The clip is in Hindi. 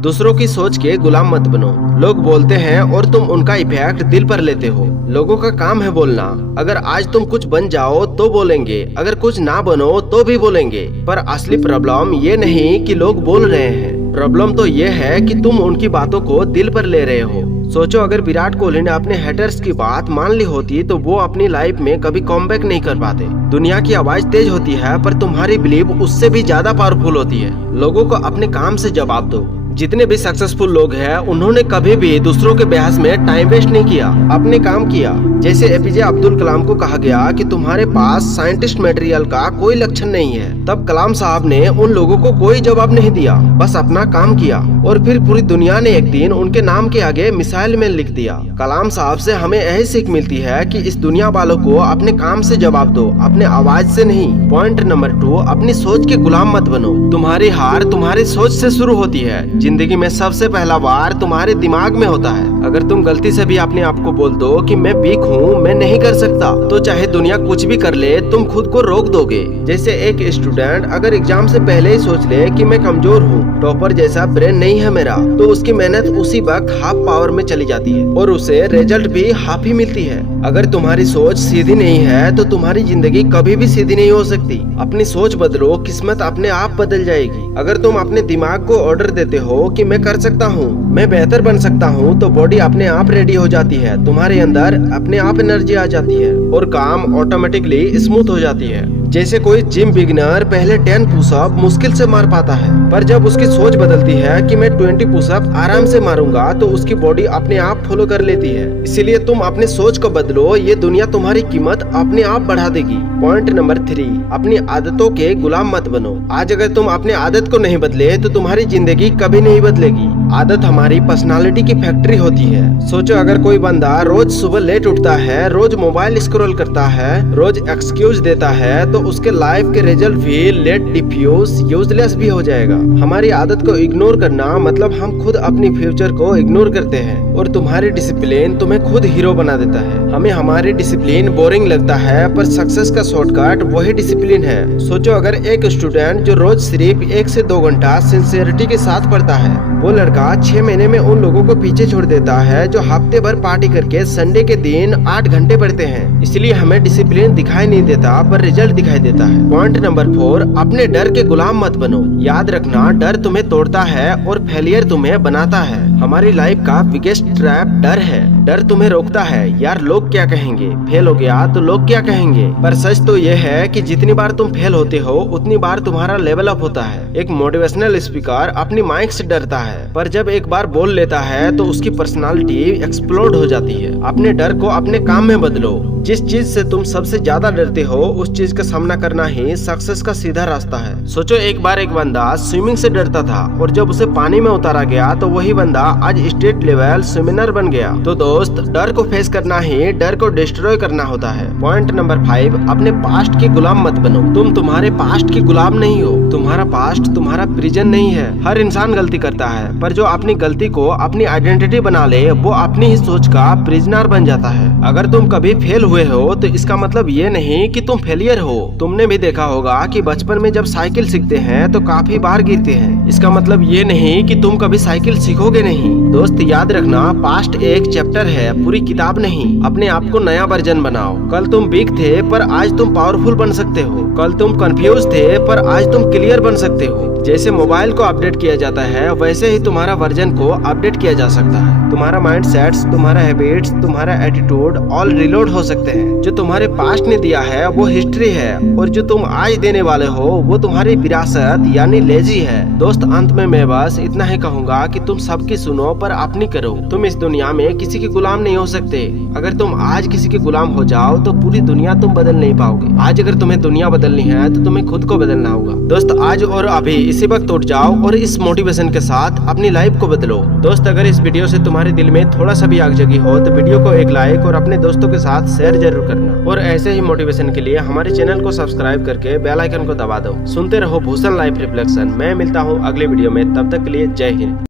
दूसरों की सोच के गुलाम मत बनो। लोग बोलते हैं और तुम उनका इफेक्ट दिल पर लेते हो। लोगों का काम है बोलना। अगर आज तुम कुछ बन जाओ तो बोलेंगे, अगर कुछ ना बनो तो भी बोलेंगे। पर असली प्रॉब्लम ये नहीं कि लोग बोल रहे हैं, प्रॉब्लम तो ये है कि तुम उनकी बातों को दिल पर ले रहे हो। सोचो, अगर विराट कोहली ने अपने हेटर्स की बात मान ली होती तो वो अपनी लाइफ में कभी कमबैक नहीं कर पाते। दुनिया की आवाज तेज होती है पर तुम्हारी बिलीव उससे भी ज्यादा पावरफुल होती है। लोगों को अपने काम से जवाब दो। जितने भी सक्सेसफुल लोग हैं उन्होंने कभी भी दूसरों के बहस में टाइम वेस्ट नहीं किया, अपने काम किया। जैसे एपीजे अब्दुल कलाम को कहा गया कि तुम्हारे पास साइंटिस्ट मटेरियल का कोई लक्षण नहीं है, तब कलाम साहब ने उन लोगों को कोई जवाब नहीं दिया, बस अपना काम किया। और फिर पूरी दुनिया ने एक दिन उनके नाम के आगे मिसाइल मैन लिख दिया। कलाम साहब से हमें यही सीख मिलती है कि इस दुनिया वालों को अपने काम से जवाब दो, अपने आवाज से नहीं। पॉइंट नंबर 2, अपनी सोच के गुलाम मत बनो। तुम्हारी हार तुम्हारी सोच से शुरू होती है। जिंदगी में सबसे पहला वार तुम्हारे दिमाग में होता है। अगर तुम गलती से भी अपने आप को बोल दो कि मैं वीक हूँ, मैं नहीं कर सकता, तो चाहे दुनिया कुछ भी कर ले तुम खुद को रोक दोगे। जैसे एक स्टूडेंट अगर एग्जाम से पहले ही सोच ले कि मैं कमजोर हूँ, टॉपर जैसा ब्रेन नहीं है मेरा, तो उसकी मेहनत उसी वक्त हाफ पावर में चली जाती है और उसे रिजल्ट भी हाफ ही मिलती है। अगर तुम्हारी सोच सीधी नहीं है तो तुम्हारी जिंदगी कभी भी सीधी नहीं हो सकती। अपनी सोच बदलो, किस्मत अपने आप बदल जाएगी। अगर तुम अपने दिमाग को ऑर्डर देते हो कि मैं कर सकता हूँ, मैं बेहतर बन सकता हूँ, तो बॉडी अपने आप रेडी हो जाती है, तुम्हारे अंदर अपने आप एनर्जी आ जाती है और काम ऑटोमेटिकली स्मूथ हो जाती है। जैसे कोई जिम बिगिनर पहले 10 पुशअप मुश्किल से मार पाता है, पर जब उसकी सोच बदलती है कि मैं 20 पुशअप आराम से मारूंगा, तो उसकी बॉडी अपने आप फॉलो कर लेती है। इसीलिए तुम अपने सोच को बदलो, ये दुनिया तुम्हारी कीमत अपने आप बढ़ा देगी। पॉइंट नंबर 3, अपनी आदतों के गुलाम मत बनो। आज अगर तुम अपनी आदत को नहीं बदले तो तुम्हारी जिंदगी कभी नहीं बदलेगी। आदत हमारी पर्सनालिटी की फैक्ट्री होती है। सोचो, अगर कोई बंदा रोज सुबह लेट उठता है, रोज मोबाइल स्क्रॉल करता है, रोज एक्सक्यूज देता है, तो उसके लाइफ के रिजल्ट भी लेट, डिफ्यूज, यूजलेस भी हो जाएगा। हमारी आदत को इग्नोर करना मतलब हम खुद अपनी फ्यूचर को इग्नोर करते हैं और तुम्हारी डिसिप्लिन तुम्हें खुद हीरो बना देता है। हमें हमारी डिसिप्लिन बोरिंग लगता है पर सक्सेस का शॉर्टकट वही डिसिप्लिन है। सोचो, अगर एक स्टूडेंट जो रोज सिर्फ 1 से 2 घंटा सिंसियरिटी के साथ पढ़ता है, वो लड़का 6 महीने में उन लोगों को पीछे छोड़ देता है जो हफ्ते भर पार्टी करके संडे के दिन 8 घंटे पढ़ते हैं। इसलिए हमें डिसिप्लिन दिखाई नहीं देता पर रिजल्ट दिखाई देता है। पॉइंट नंबर 4, अपने डर के गुलाम मत बनो। याद रखना, डर तुम्हें तोड़ता है और फेलियर तुम्हें बनाता है। हमारी लाइफ का बिगेस्ट ट्रैप डर है। डर तुम्हें रोकता है, यार लोग क्या कहेंगे, फेल हो गया तो लोग क्या कहेंगे। पर सच तो ये है कि जितनी बार तुम फेल होते हो उतनी बार तुम्हारा लेवल अप होता है। एक मोटिवेशनल स्पीकर अपनी माइक से डरता है, पर जब एक बार बोल लेता है तो उसकी पर्सनालिटी एक्सप्लोड हो जाती है। अपने डर को अपने काम में बदलो। जिस चीज से तुम सबसे ज्यादा डरते हो उस चीज का सामना करना ही सक्सेस का सीधा रास्ता है। सोचो, एक बार एक बंदा स्विमिंग से डरता था और जब उसे पानी में उतारा गया तो वही बंदा आज स्टेट लेवल स्विमर बन गया। तो दोस्त, डर को फेस करना ही डर को डिस्ट्रॉय करना होता है। पॉइंट नंबर 5, अपने पास्ट के गुलाम मत बनो। तुम तुम्हारे पास्ट के गुलाम नहीं हो। तुम्हारा पास्ट तुम्हारा प्रिजन नहीं है। हर इंसान गलती करता है, पर जो अपनी गलती को अपनी आइडेंटिटी बना ले वो अपनी ही सोच का प्रिजनर बन जाता है। अगर तुम कभी फेल हुए हो तो इसका मतलब ये नहीं कि तुम फेलियर हो। तुमने भी देखा होगा कि बचपन में जब साइकिल सीखते हैं तो काफी बार गिरते हैं। इसका मतलब ये नहीं कि तुम कभी साइकिल सीखोगे नहीं। दोस्त, याद रखना, पास्ट एक चैप्टर है, पूरी किताब नहीं। अपने आप को नया वर्जन बनाओ। कल तुम वीक थे पर आज तुम पावरफुल बन सकते हो। कल तुम कंफ्यूज थे पर आज तुम क्लियर बन सकते हो। जैसे मोबाइल को अपडेट किया जाता है वैसे ही तुम्हारा वर्जन को अपडेट किया जा सकता है। तुम्हारा माइंड सेट्स, तुम्हारा हैबिट्स, तुम्हारा एटीट्यूड ऑल रिलोड हो सकते हैं। जो तुम्हारे पास्ट ने दिया है वो हिस्ट्री है और जो तुम आज देने वाले हो वो तुम्हारी विरासत यानी लेजी है। दोस्त, अंत में मैं बस इतना ही कहूँगा कि तुम सबकी सुनो पर अपनी करो। तुम इस दुनिया में किसी के गुलाम नहीं हो सकते। अगर तुम आज किसी के गुलाम हो जाओ तो पूरी दुनिया तुम बदल नहीं पाओगे। आज अगर तुम्हें दुनिया बदलनी है तो तुम्हें खुद को बदलना होगा। दोस्त, आज और अभी इसी वक्त उठ जाओ और इस मोटिवेशन के साथ अपनी लाइफ को बदलो। दोस्त, अगर इस वीडियो से तुम्हारे दिल में थोड़ा सा भी आग जगी हो तो वीडियो को एक लाइक और अपने दोस्तों के साथ शेयर जरूर करना। और ऐसे ही मोटिवेशन के लिए हमारे चैनल को सब्सक्राइब करके बेल आइकन को दबा दो। सुनते रहो भूषण लाइफ रिफ्लेक्शन। मैं मिलता हूँ अगले वीडियो में, तब तक के लिए जय हिंद।